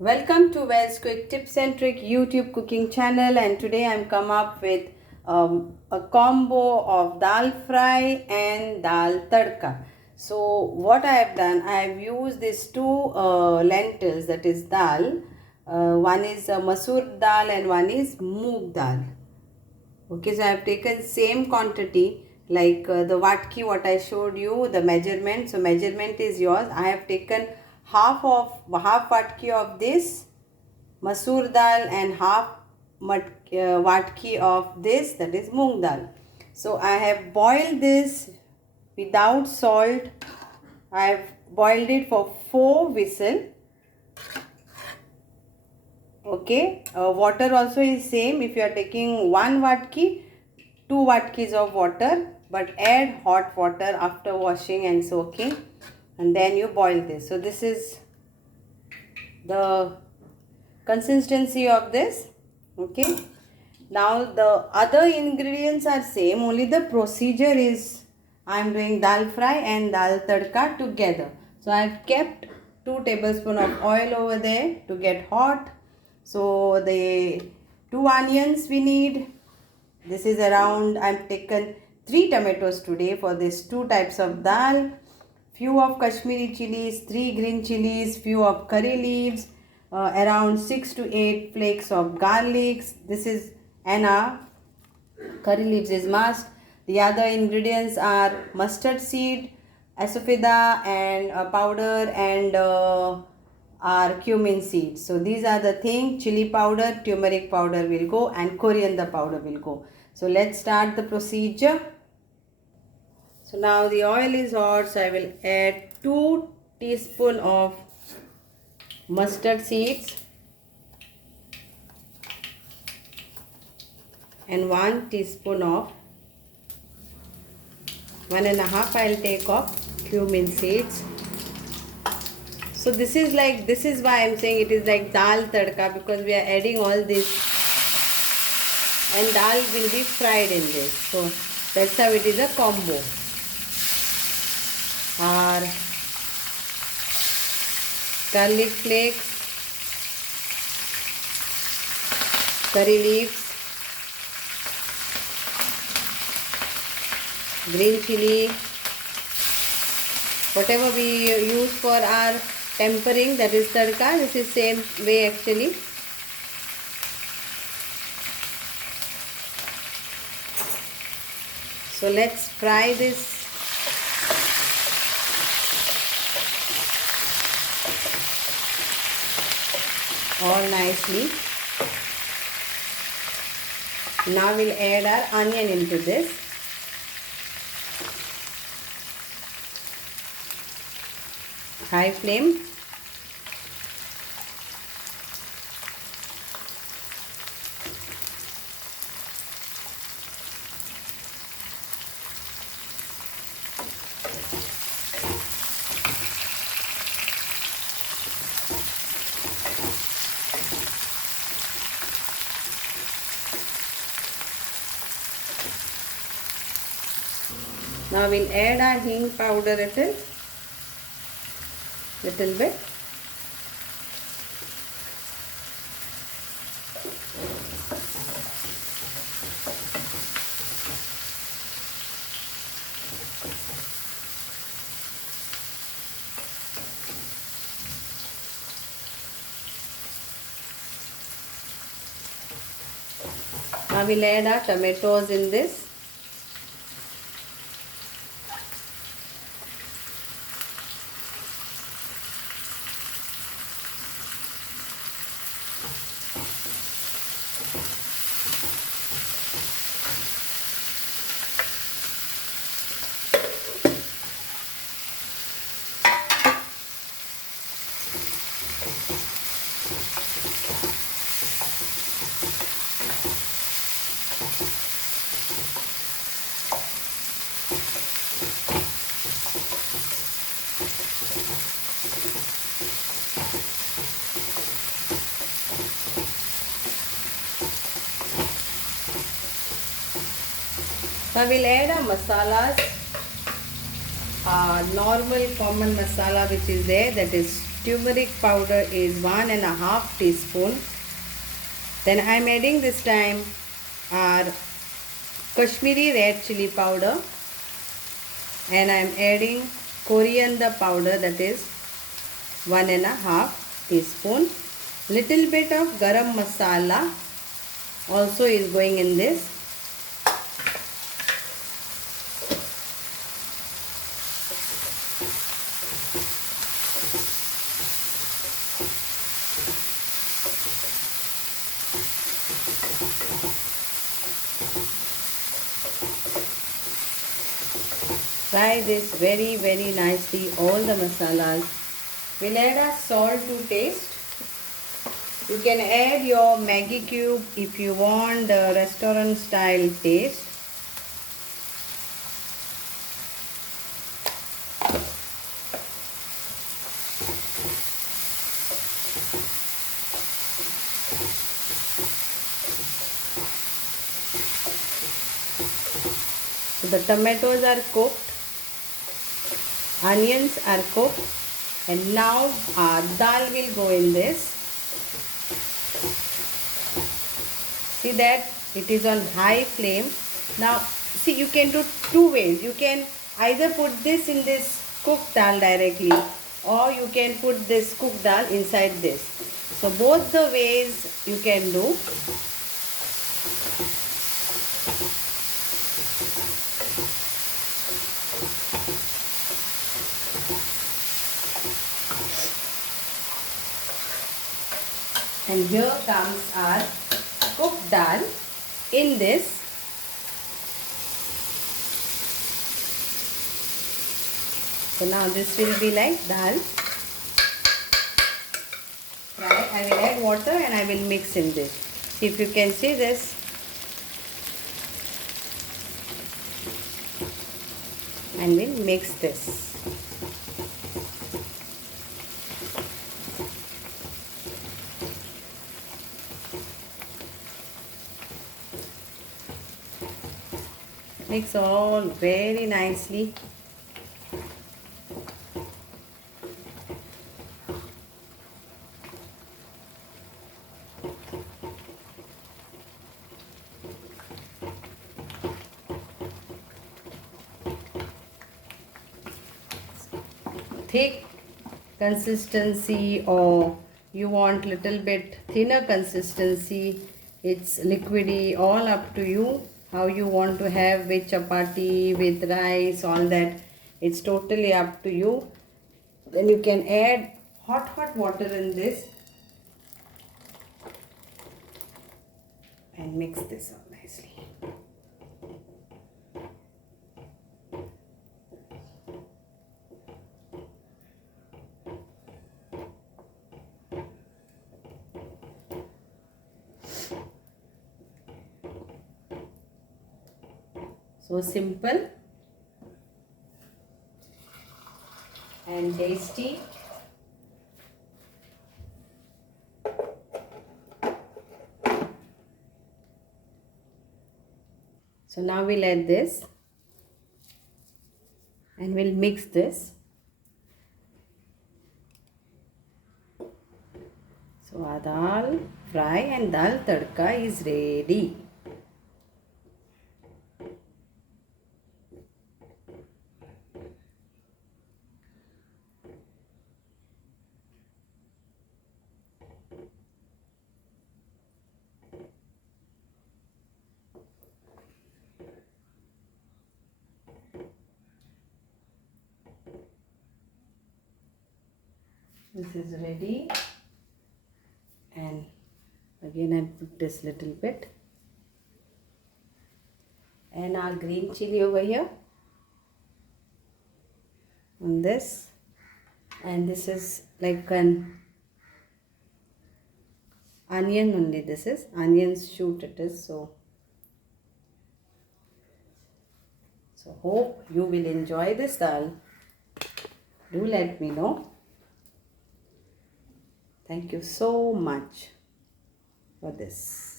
Welcome to Wells Quick Tips and Trick YouTube cooking channel, and today I'm come up with a combo of Dal Fry and Dal Tadka. So what I have done, I have used these two lentils, that is dal. One is masoor dal and one is moong dal. Okay, so I have taken same quantity like the watki what I showed you, the measurement. So measurement is yours. I have taken half watki of this masoor dal and half watki of this, that is moong dal. So I have boiled this without salt. I have boiled it for 4 whistles. Okay, water also is same. If you are taking 1 watki, 2 watkis of water, but add hot water after washing and soaking, and then you boil this. So this is the consistency of this. Okay, now the other ingredients are same, only the procedure is I am doing dal fry and dal tadka together. So I have kept 2 tablespoons of oil over there to get hot. So the 2 onions we need. This is around, I've taken 3 tomatoes today for this 2 types of dal. Few of Kashmiri chilies, 3 green chilies, few of curry leaves, around 6 to 8 flakes of garlics. This is enough. Curry leaves is must. The other ingredients are mustard seed, asafoetida and powder, and are cumin seeds. So these are the things. Chili powder, turmeric powder will go, and coriander powder will go. So let's start the procedure. So now the oil is hot, so I will add 2 teaspoons of mustard seeds and 1 teaspoon of 1.5 I'll take of cumin seeds. So this is why I'm saying it is like dal tadka, because we are adding all this and dal will be fried in this. So that's how it is a combo. Our garlic flakes, curry leaves, green chili, whatever we use for our tempering, that is tadka. This is same way actually. So let's fry this. All nicely. Now we'll add our onion into this. High flame. Now we'll add our hing powder little bit. Now we'll add our tomatoes in this. Now we'll add our masalas, normal common masala which is there, that is Turmeric powder is 1.5 teaspoon. Then I am adding this time our Kashmiri red chili powder, and I am adding coriander powder, that is 1.5 teaspoon. Little bit of garam masala also is going in this. Fry this very nicely, all the masalas. We'll add our salt to taste. You can add your Maggi cube if you want the restaurant style taste. So the tomatoes are cooked, onions are cooked, and now our dal will go in this. See that it is on high flame. Now see, you can do two ways. You can either put this in this cooked dal directly, or you can put this cooked dal inside this. So both the ways you can do. And here comes our cooked dal in this. So now this will be like dal fry. I will add water and I will mix in this. See if you can see this. And we'll mix this. Mix all very nicely. Thick consistency, or you want little bit thinner consistency, it's liquidy, all up to you. How you want to have, with chapati, with rice, all that, it's totally up to you. Then you can add hot water in this and mix this up nicely. So simple and tasty. So now we'll add this and we'll mix this. So our dal fry and dal tadka is ready. This is ready, and again I put this little bit, and our green chili over here on this, and this is like an onion only. This is onion shoot it is. So hope you will enjoy this dal. Do let me know. Thank you so much for this.